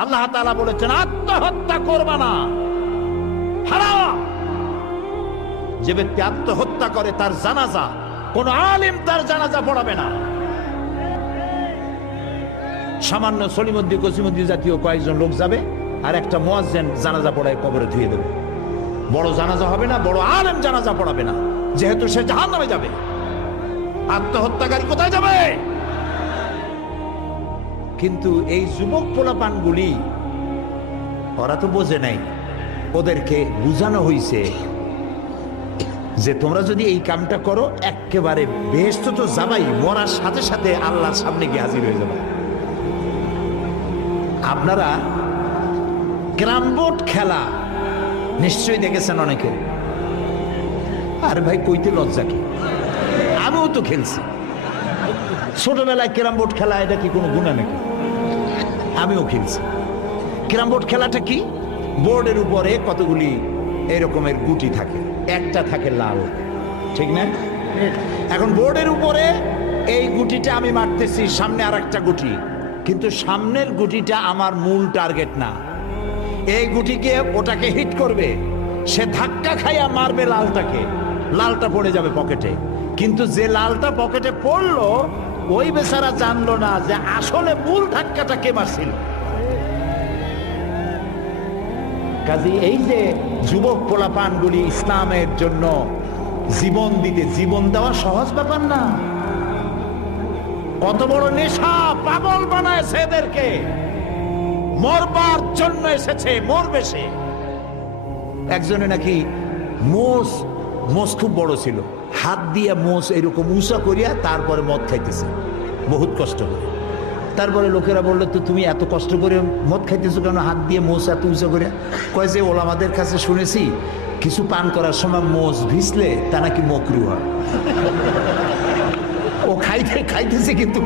আল্লাহ তাআলা বলেছেন আত্মহত্যা করবা না, হারাম। যে ব্যক্তি আত্মহত্যা করে তার জানাজা কোন আলেম তার জানাজা পড়াবে না। সামান্য সলিমুদ্দিন কসিমুদ্দিন জাতীয় কয়েকজন লোক যাবে আর একটা মুয়াজ্জিন জানাজা পড়ায় কবরে ধুয়ে দেবে। বড় জানাজা হবে না, বড় আলেম জানাজা পড়াবে না, যেহেতু সে জাহান্নামে যাবে। আত্মহত্যাকারী কোথায় যাবে? কিন্তু এই যুবক পোলাপানগুলি ওরা তো বোঝে নাই, ওদেরকে বুঝানো হয়েছে যে তোমরা যদি এই কামটা করো একেবারে বেহেশত তো যাবাই, মরার সাথে সাথে আল্লাহর সামনে গিয়ে হাজির হয়ে যাবে। আপনারা ক্যারাম বোর্ড খেলা নিশ্চয়ই দেখেছেন অনেকে। আর ভাই কইতে লজ্জা কি, আমিও তো খেলছি ছোটবেলায় ক্যারাম বোর্ড খেলা। এটা কি কোনো গুনাহ নাকি? আমিও খেলছি। ক্যারাম বোর্ড খেলাটা কি? বোর্ডের উপরে কতগুলি এরকমের গুটি থাকে, একটা থাকে লাল, ঠিক না? এখন বোর্ডের উপরে এই গুটিটা আমি মারতেছি, সামনে আর একটা গুটি, কিন্তু সামনের গুটিটা আমার মূল টার্গেট না। এই গুটিকে ওটাকে হিট করবে, সে ধাক্কা খাইয়া মারবে লালটাকে, লালটা পড়ে যাবে পকেটে। কিন্তু যে লালটা পকেটে পড়লো ওই বেচারা জানলো না যে আসলে মূল ধাক্কাটা কে মারছিল। কাজী এই যে যুবক পোলাপানগুলি ইসলামের জন্য জীবন দিতে, জীবন দেওয়া সহজ ব্যাপার না। কত বড় নেশা, পাগল বানায় এদেরকে, মরবার জন্য এসেছে, মরবে সে। একজনে নাকি মোষ খুব বড় ছিল, হাত দিয়ে মোষ এরকম উঁচা করিয়া তারপরে মদ খাইতেছে বহুত কষ্ট করে। তারপরে লোকেরা বললো তো তুমি এত কষ্ট করে মদ খাইতেছো কেন, হাত দিয়ে মোষ এত উঁচা করিয়া? কয় যে ওলামাদের কাছে শুনেছি কিছু পান করার সময় মোষ ভিজলে তা নাকি মকরু হয়। ও খাইতেছে কিন্তু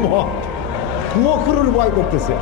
মকরুর ভয় করতেছে।